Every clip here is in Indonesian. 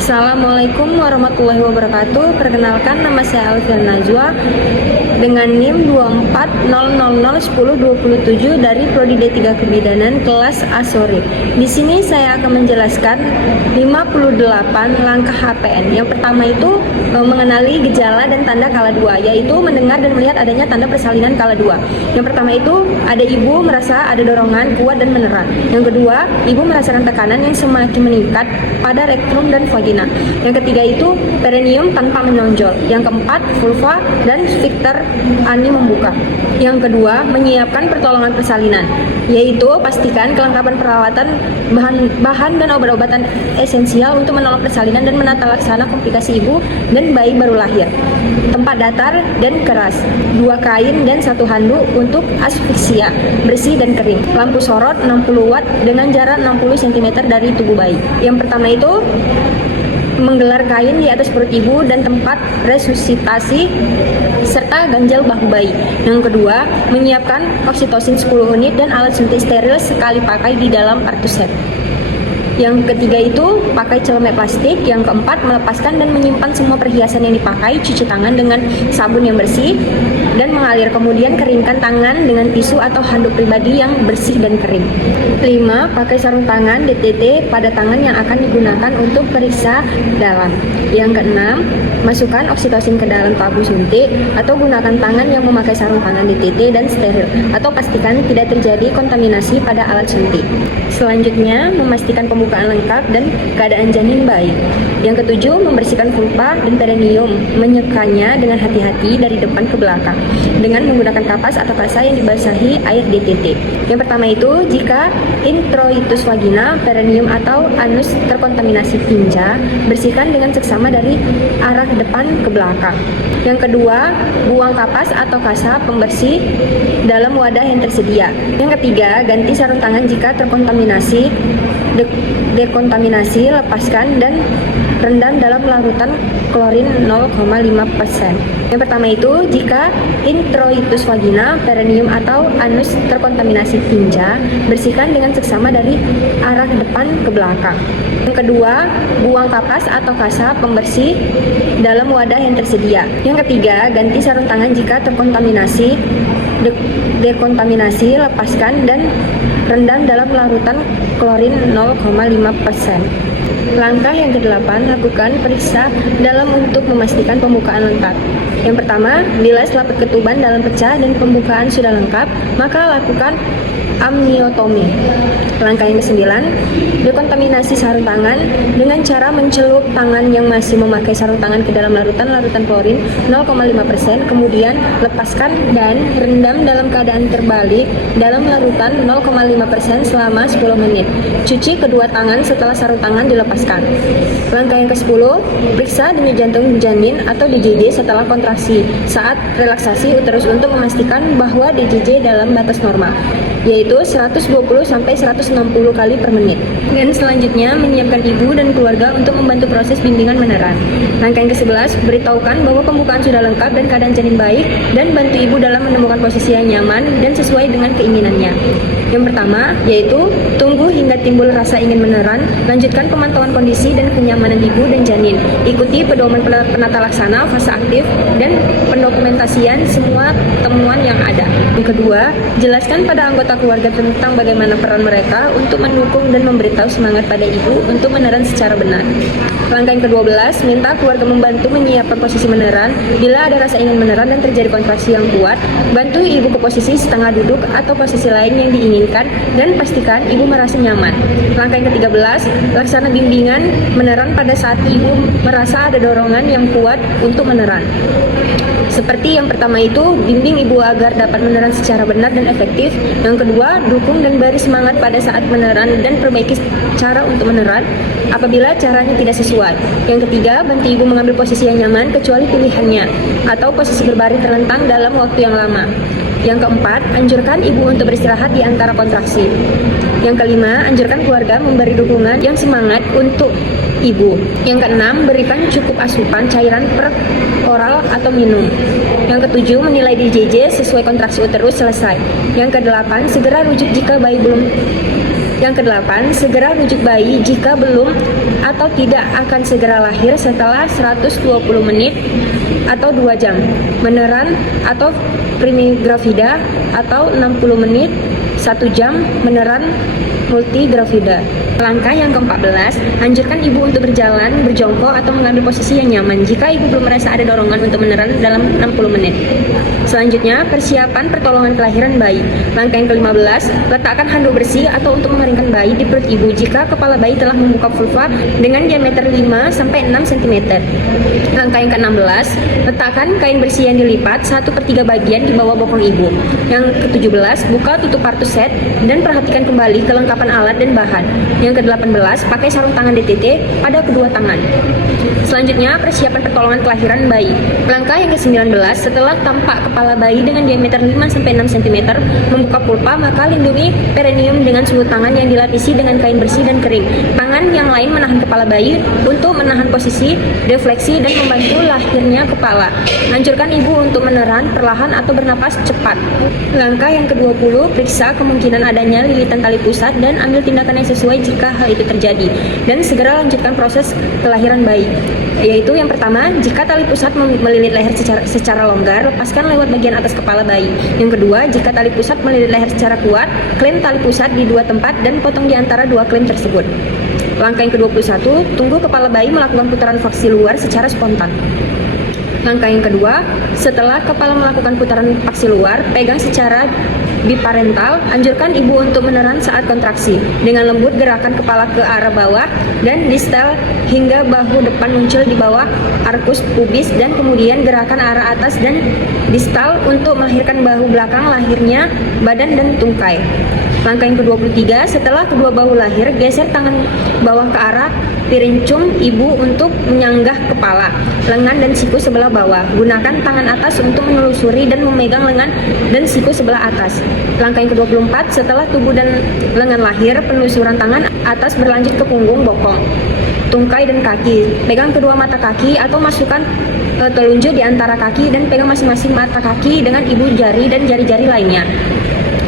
Assalamualaikum warahmatullahi wabarakatuh. Perkenalkan, nama saya Alfian Najwa dengan NIM 240001027 dari Prodi D3 Kebidanan kelas A sore. Di sini saya akan menjelaskan 58 langkah HPN. Yang pertama itu mengenali gejala dan tanda kala 2, yaitu mendengar dan melihat adanya tanda persalinan kala 2. Yang pertama itu ada ibu merasa ada dorongan kuat dan meneran. Yang kedua, ibu merasakan tekanan yang semakin meningkat pada rektum dan vagina. Yang ketiga itu perineum tanpa menonjol. Yang keempat, vulva dan sphincter ani membuka. Yang kedua, menyiapkan pertolongan persalinan, yaitu pastikan kelengkapan peralatan, bahan dan obat-obatan esensial untuk menolong persalinan dan menata laksana komplikasi ibu dan bayi baru lahir. Tempat datar dan keras, 2 kain dan 1 handuk untuk asfiksia, bersih dan kering. Lampu sorot 60 watt dengan jarak 60 cm dari tubuh bayi. Yang pertama itu menggelar kain di atas perut ibu dan tempat resusitasi serta ganjal bahu bayi. Yang kedua, menyiapkan oksitosin 10 unit dan alat suntik steril sekali pakai di dalam kartu set. Yang ketiga itu pakai celemek plastik. Yang keempat, melepaskan dan menyimpan semua perhiasan yang dipakai, cuci tangan dengan sabun yang bersih dan mengalir, kemudian keringkan tangan dengan tisu atau handuk pribadi yang bersih dan kering. 5. Pakai sarung tangan DTT pada tangan yang akan digunakan untuk periksa dalam. Yang keenam, masukkan oksitosin ke dalam tabung suntik atau gunakan tangan yang memakai sarung tangan DTT dan steril, atau pastikan tidak terjadi kontaminasi pada alat suntik. Selanjutnya, memastikan pembukaan lengkap dan keadaan janin baik. Yang ketujuh, membersihkan vulva dan perineum, menyekanya dengan hati-hati dari depan ke belakang dengan menggunakan kapas atau kasa yang dibasahi air DTT. Yang pertama itu, jika introitus vagina, perineum atau anus terkontaminasi tinja, bersihkan dengan seksama dari arah depan ke belakang. Yang kedua, buang kapas atau kasa pembersih dalam wadah yang tersedia. Yang ketiga, ganti sarung tangan jika terkontaminasi, dekontaminasi, lepaskan dan rendam dalam larutan klorin 0,5%. Yang pertama itu, jika introitus vagina, perineum atau anus terkontaminasi tinja, bersihkan dengan seksama dari arah depan ke belakang. Yang kedua, buang kapas atau kasa pembersih dalam wadah yang tersedia. Yang ketiga, ganti sarung tangan jika terkontaminasi, dekontaminasi, lepaskan dan rendam dalam larutan klorin 0,5%. Langkah yang ke-8, lakukan periksa dalam untuk memastikan pembukaan lengkap. Yang pertama, bila selaput ketuban dalam pecah dan pembukaan sudah lengkap, maka lakukan amniotomi. Langkah yang ke-9, dekontaminasi sarung tangan dengan cara mencelup tangan yang masih memakai sarung tangan ke dalam larutan klorin 0,5%, kemudian lepaskan dan rendam dalam keadaan terbalik dalam larutan 0,5% selama 10 menit. Cuci kedua tangan setelah sarung tangan dilepaskan. Langkah yang ke-10, periksa denyut jantung janin atau DJJ setelah kontraksi saat relaksasi uterus untuk memastikan bahwa DJJ dalam batas normal, yaitu 120-160 kali per menit. Dan selanjutnya, menyiapkan ibu dan keluarga untuk membantu proses bimbingan meneran. Langkah yang ke-11, beritahukan bahwa pembukaan sudah lengkap dan keadaan janin baik, dan bantu ibu dalam menemukan posisi yang nyaman dan sesuai dengan keinginannya. Yang pertama, yaitu tunggu hingga timbul rasa ingin meneran, lanjutkan pemantauan kondisi dan kenyamanan ibu dan janin. Ikuti pedoman penata laksana fase aktif dan pendokumentasian semua temuan yang ada. Yang kedua, jelaskan pada anggota keluarga tentang bagaimana peran mereka untuk mendukung dan memberitahu semangat pada ibu untuk meneran secara benar. Langkah yang ke-12, minta keluarga membantu menyiapkan posisi meneran. Bila ada rasa ingin meneran dan terjadi kontraksi yang kuat, bantu ibu ke posisi setengah duduk atau posisi lain yang diinginkan dan pastikan ibu merasa nyaman. Langkah yang ke-13, laksana bimbingan meneran pada saat ibu merasa ada dorongan yang kuat untuk meneran. Seperti yang pertama itu, bimbing ibu agar dapat meneran secara benar dan efektif. Yang kedua, dukung dan beri semangat pada saat meneran dan perbaiki cara untuk meneran apabila caranya tidak sesuai. Yang ketiga, bantu ibu mengambil posisi yang nyaman kecuali pilihannya atau posisi berbaring terlentang dalam waktu yang lama. Yang keempat, anjurkan ibu untuk beristirahat di antara kontraksi. Yang kelima, anjurkan keluarga memberi dukungan yang semangat untuk ibu. Yang keenam, berikan cukup asupan cairan per oral atau minum. Yang ketujuh, menilai DJJ sesuai kontraksi uterus selesai. Yang kedelapan, segera rujuk jika bayi belum atau tidak akan segera lahir setelah 120 menit atau 2 jam. Meneran atau primigravida atau 60 menit 1 jam meneran multigravida. Langkah yang ke-14, anjurkan ibu untuk berjalan, berjongkok atau mengambil posisi yang nyaman jika ibu belum merasa ada dorongan untuk meneran dalam 60 menit. Selanjutnya, persiapan pertolongan kelahiran bayi. Langkah yang ke-15, letakkan handuk bersih atau untuk mengeringkan bayi di perut ibu jika kepala bayi telah membuka vulva dengan diameter 5-6 cm. Langkah yang ke-16, letakkan kain bersih yang dilipat 1/3 bagian di bawah bokong ibu. Yang ke-17, buka tutup partus set dan perhatikan kembali kelengkapan alat dan bahan. Yang ke-18, pakai sarung tangan DTT pada kedua tangan. Selanjutnya, persiapan pertolongan kelahiran bayi. Langkah yang ke-19, setelah tampak kepala bayi dengan diameter 5-6 cm membuka pulpa, maka lindungi perineum dengan suhu tangan yang dilapisi dengan kain bersih dan kering. Tangan yang lain menahan kepala bayi untuk menahan posisi defleksi dan membantu lahirnya kepala. Anjurkan ibu untuk meneran perlahan atau bernapas cepat. Langkah yang ke-20, periksa kemungkinan adanya lilitan tali pusat dan ambil tindakan yang sesuai jika hal itu terjadi, dan segera lanjutkan proses kelahiran bayi. Yaitu yang pertama, jika tali pusat melilit leher secara longgar, lepaskan lewat bagian atas kepala bayi. Yang kedua, jika tali pusat melilit leher secara kuat, klem tali pusat di 2 tempat dan potong di antara 2 klem tersebut. Langkah yang ke-21, tunggu kepala bayi melakukan putaran vaksi luar secara spontan. Langkah yang kedua, setelah kepala melakukan putaran vaksi luar, pegang secara biparental, anjurkan ibu untuk meneran saat kontraksi. Dengan lembut gerakan kepala ke arah bawah dan distal hingga bahu depan muncul di bawah arkus pubis, dan kemudian gerakan arah atas dan distal untuk melahirkan bahu belakang, lahirnya badan dan tungkai. Langkah yang ke-23, setelah kedua bahu lahir, geser tangan bawah ke arah pirincung ibu untuk menyanggah kepala, lengan dan siku sebelah bawah. Gunakan tangan atas untuk menelusuri dan memegang lengan dan siku sebelah atas. Langkah yang ke-24, setelah tubuh dan lengan lahir, penelusuran tangan atas berlanjut ke punggung, bokong, tungkai dan kaki. Pegang kedua mata kaki atau masukkan telunjuk di antara kaki dan pegang masing-masing mata kaki dengan ibu jari dan jari-jari lainnya.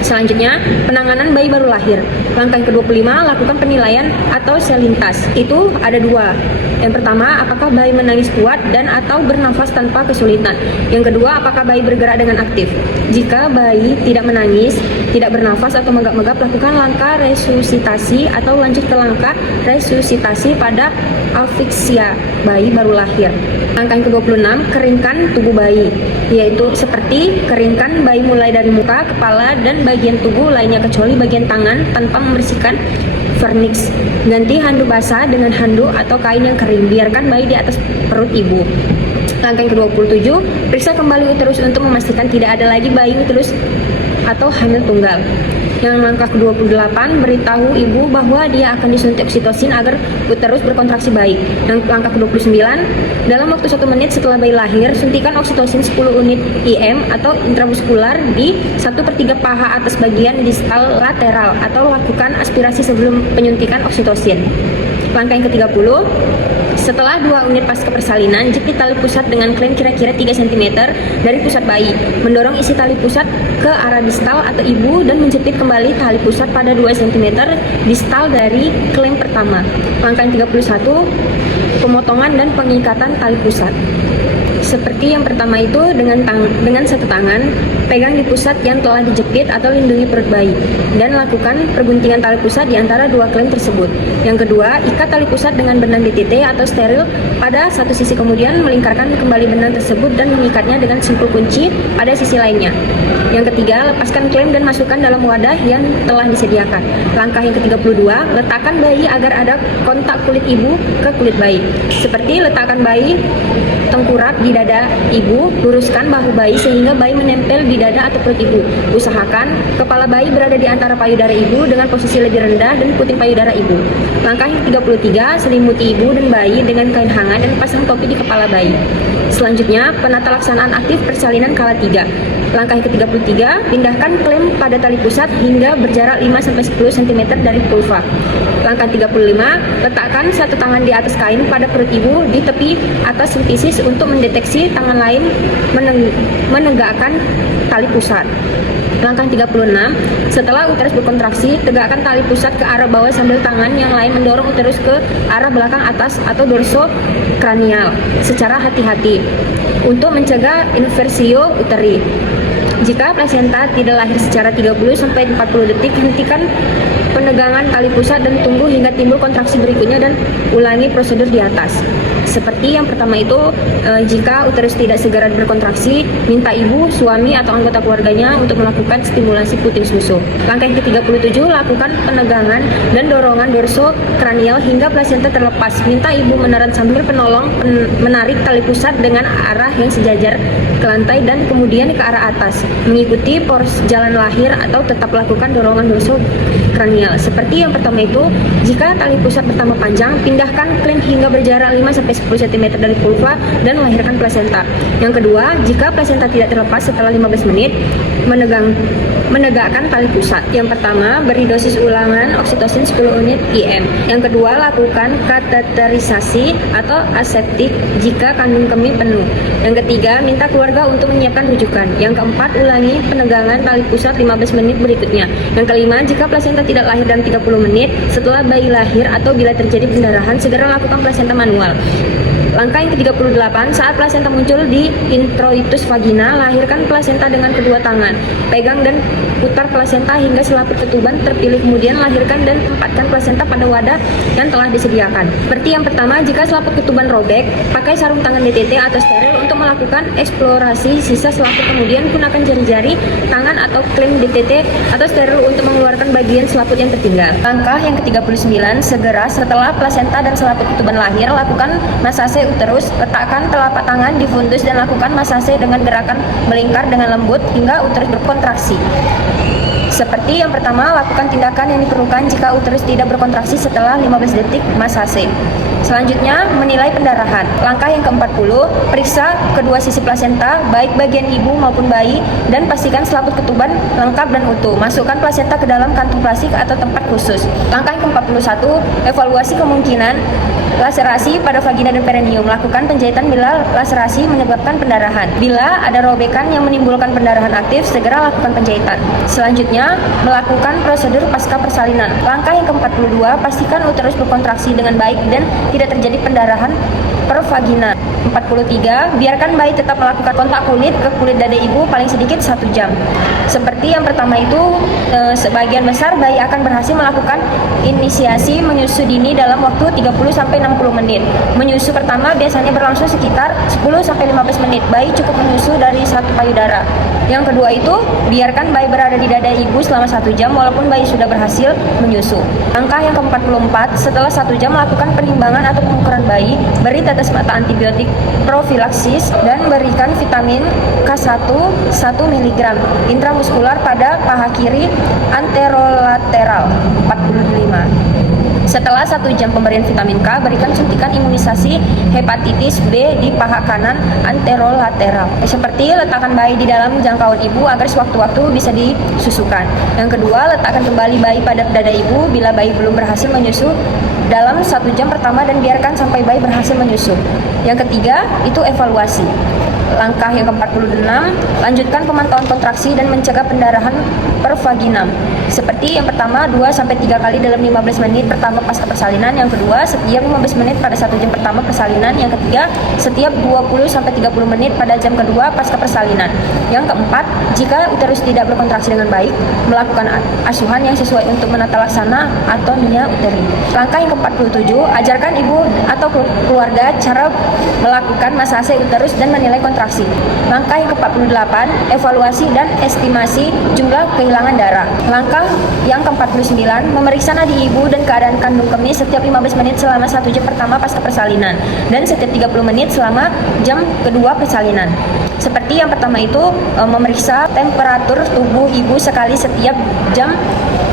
Selanjutnya, penanganan bayi baru lahir. Langkah yang ke-25, lakukan penilaian atau selintas. Itu ada 2. Yang pertama, apakah bayi menangis kuat dan atau bernafas tanpa kesulitan. Yang kedua, apakah bayi bergerak dengan aktif. Jika bayi tidak menangis, tidak bernafas atau megap-megap, lakukan langkah resusitasi atau lanjut ke langkah resusitasi pada asfiksia bayi baru lahir. Langkah yang ke-26, keringkan tubuh bayi, yaitu seperti keringkan bayi mulai dari muka, kepala, dan bagian tubuh lainnya kecuali bagian tangan tanpa membersihkan vernix. Ganti handuk basah dengan handuk atau kain yang kering. Biarkan bayi di atas perut ibu. Langkah yang ke-27, periksa kembali uterus untuk memastikan tidak ada lagi bayi uterus atau hamil tunggal. Yang langkah ke-28, beritahu ibu bahwa dia akan disuntik oksitosin agar uterus berkontraksi baik. Yang langkah ke-29, dalam waktu 1 menit setelah bayi lahir, suntikan oksitosin 10 unit IM atau intramuskular di 1/3 paha atas bagian distal lateral, atau lakukan aspirasi sebelum penyuntikan oksitosin. Langkah yang ke-30, setelah 2 unit pasca persalinan, jepit tali pusat dengan klem kira-kira 3 cm dari pusat bayi. Mendorong isi tali pusat ke arah distal atau ibu dan menjepit kembali tali pusat pada 2 cm distal dari klem pertama. Langkah yang 31, pemotongan dan pengikatan tali pusat. Seperti yang pertama itu, dengan satu tangan, pegang di pusat yang telah dijepit atau lindungi perut bayi, dan lakukan perguntingan tali pusat di antara 2 klem tersebut. Yang kedua, ikat tali pusat dengan benang DTT atau steril pada satu sisi, kemudian melingkarkan kembali benang tersebut dan mengikatnya dengan simpul kunci pada sisi lainnya. Yang ketiga, lepaskan klem dan masukkan dalam wadah yang telah disediakan. Langkah yang ke-32, letakkan bayi agar ada kontak kulit ibu ke kulit bayi. Seperti letakkan bayi tengkurap di dada ibu, luruskan bahu bayi sehingga bayi menempel di dada atau perut ibu. Usahakan kepala bayi berada di antara payudara ibu dengan posisi lebih rendah dan puting payudara ibu. Langkah yang 33, selimuti ibu dan bayi dengan kain hangat dan pasang topi di kepala bayi. Selanjutnya, penata laksanaan aktif persalinan kala 3. Langkah yang ke-33, pindahkan klem pada tali pusat hingga berjarak 5-10 cm dari vulva. Langkah 35, letakkan satu tangan di atas kain pada perut ibu di tepi atas simpisis untuk mendeteksi tangan lain menegakkan tali pusat. Langkah 36, setelah uterus berkontraksi, tegakkan tali pusat ke arah bawah sambil tangan yang lain mendorong uterus ke arah belakang atas atau dorsokranial secara hati-hati untuk mencegah inversio uteri. Jika plasenta tidak lahir secara 30-40 detik, hentikan penegangan tali pusat dan tunggu hingga timbul kontraksi berikutnya dan ulangi prosedur di atas. Seperti yang pertama itu, jika uterus tidak segera berkontraksi, minta ibu, suami, atau anggota keluarganya untuk melakukan stimulasi puting susu. Langkah yang ke-37, lakukan penegangan dan dorongan dorsokranial hingga plasenta terlepas. Minta ibu meneran sambil menarik tali pusat dengan arah yang sejajar ke lantai dan kemudian ke arah atas. Mengikuti poros jalan lahir atau tetap lakukan dorongan dorsokranial. Seperti yang pertama itu, jika tali pusat pertama panjang, pindahkan klem hingga berjarak 5-10 cm dari vulva dan melahirkan plasenta. Yang kedua, jika plasenta tidak terlepas setelah 15 menit, menegakkan tali pusat. Yang pertama, beri dosis ulangan oksitosin 10 unit IM. Yang kedua, lakukan kateterisasi atau aseptik jika kandung kemih penuh. Yang ketiga, minta keluarga untuk menyiapkan rujukan. Yang keempat, ulangi penegangan tali pusat 15 menit berikutnya. Yang kelima, jika plasenta tidak lahir dalam 30 menit setelah bayi lahir atau bila terjadi pendarahan, segera lakukan plasenta manual. Langkah yang ke-38, saat plasenta muncul di introitus vagina, lahirkan plasenta dengan kedua tangan. Pegang dan putar plasenta hingga selaput ketuban terpilih, kemudian lahirkan dan tempatkan plasenta pada wadah yang telah disediakan. Seperti yang pertama, jika selaput ketuban robek, pakai sarung tangan DTT atau steril untuk melakukan eksplorasi sisa selaput, kemudian gunakan jari-jari tangan atau klem DTT atau steril untuk mengeluarkan bagian selaput yang tertinggal. Langkah yang ke-39, segera setelah plasenta dan selaput ketuban lahir, lakukan masase uterus, letakkan telapak tangan di fundus dan lakukan masase dengan gerakan melingkar dengan lembut hingga uterus berkontraksi. Seperti yang pertama, lakukan tindakan yang diperlukan jika uterus tidak berkontraksi setelah 15 detik masase. Selanjutnya, menilai pendarahan. Langkah yang ke-40, periksa kedua sisi plasenta, baik bagian ibu maupun bayi, dan pastikan selaput ketuban lengkap dan utuh. Masukkan plasenta ke dalam kantung plastik atau tempat khusus. Langkah yang ke-41, evaluasi kemungkinan laserasi pada vagina dan perineum. Lakukan penjahitan bila laserasi menyebabkan pendarahan. Bila ada robekan yang menimbulkan pendarahan aktif, segera lakukan penjahitan. Selanjutnya, melakukan prosedur pasca persalinan. Langkah yang ke-42, pastikan uterus berkontraksi dengan baik dan tidak terjadi pendarahan per vagina. 43, biarkan bayi tetap melakukan kontak kulit ke kulit dada ibu paling sedikit 1 jam. Seperti yang pertama itu, sebagian besar bayi akan berhasil melakukan inisiasi menyusu dini dalam waktu 30-60 menit. Menyusu pertama biasanya berlangsung sekitar 10-15 menit. Bayi cukup menyusu dari satu payudara. Yang kedua itu, biarkan bayi berada di dada ibu selama 1 jam walaupun bayi sudah berhasil menyusu. Langkah yang ke-44, setelah 1 jam lakukan penimbangan atau pengukuran bayi, beri tetes mata antibiotik profilaksis dan berikan vitamin K1 1 mg intramuskular pada paha kiri anterolateral 45. Setelah 1 jam pemberian vitamin K, berikan suntikan imunisasi hepatitis B di paha kanan anterolateral. Seperti letakkan bayi di dalam jangkauan ibu agar sewaktu-waktu bisa disusukan. Yang kedua, letakkan kembali bayi pada dada ibu bila bayi belum berhasil menyusu dalam 1 jam pertama dan biarkan sampai bayi berhasil menyusu. Yang ketiga, itu evaluasi. Langkah yang ke-46, lanjutkan pemantauan kontraksi dan mencegah pendarahan per vaginam. Seperti yang pertama, 2-3 kali dalam 15 menit pertama pasca persalinan. Yang kedua, setiap 15 menit pada 1 jam pertama persalinan. Yang ketiga, setiap 20-30 menit pada jam kedua pasca persalinan. Yang keempat, jika uterus tidak berkontraksi dengan baik, melakukan asuhan yang sesuai untuk menata laksana atau nia uteri. Langkah yang ke-47, ajarkan ibu atau keluarga cara melakukan masase uterus dan menilai kontraksi. Langkah yang ke-48, evaluasi dan estimasi jumlah kehilangan darah. Langkah yang ke-49, memeriksa nadi ibu dan keadaan kandung kemih setiap 15 menit selama 1 jam pertama pasca persalinan dan setiap 30 menit selama jam kedua persalinan. Seperti yang pertama itu, memeriksa temperatur tubuh ibu sekali setiap jam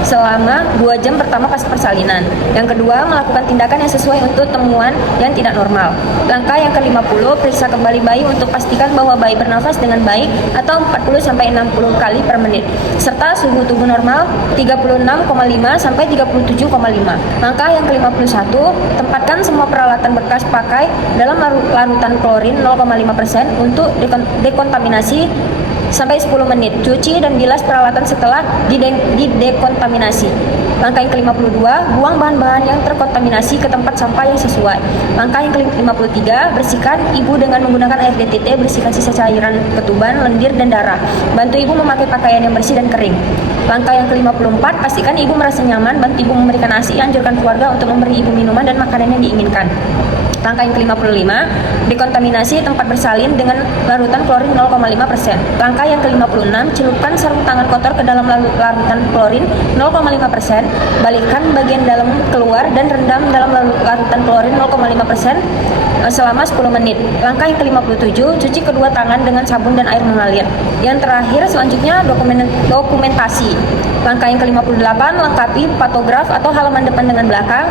selama 2 jam pertama pasca persalinan. Yang kedua, melakukan tindakan yang sesuai untuk temuan yang tidak normal. Langkah yang ke-50, periksa kembali bayi untuk pastikan bahwa bayi bernafas dengan baik atau 40-60 kali per menit, serta suhu tubuh normal 36,5 sampai 37,5. Langkah yang ke-51, tempatkan semua peralatan bekas pakai dalam larutan klorin 0,5% untuk dekontaminasi sampai 10 menit. Cuci dan bilas peralatan setelah didekontaminasi. Langkah yang ke-52, buang bahan-bahan yang terkontaminasi ke tempat sampah yang sesuai. Langkah yang ke-53, bersihkan ibu dengan menggunakan air DTT, bersihkan sisa cairan ketuban, lendir, dan darah. Bantu ibu memakai pakaian yang bersih dan kering. Langkah yang ke-54, pastikan ibu merasa nyaman, bantu ibu memberikan ASI, anjurkan keluarga untuk memberi ibu minuman dan makanan yang diinginkan. Langkah yang ke-55, dekontaminasi tempat bersalin dengan larutan klorin 0,5%. Langkah yang ke-56, celupkan sarung tangan kotor ke dalam larutan klorin 0,5%, balikkan bagian dalam keluar dan rendam dalam larutan klorin 0,5% selama 10 menit. Langkah yang ke-57, cuci kedua tangan dengan sabun dan air mengalir. Yang terakhir selanjutnya dokumentasi. Langkah yang ke-58, lengkapi patograf atau halaman depan dengan belakang,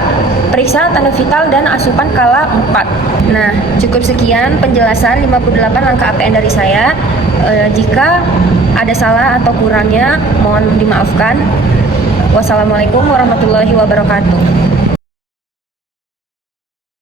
periksa tanda vital dan asupan kala 4. Nah, cukup sekian penjelasan 58 langkah APN dari saya. Jika ada salah atau kurangnya, mohon dimaafkan. Wassalamualaikum warahmatullahi wabarakatuh.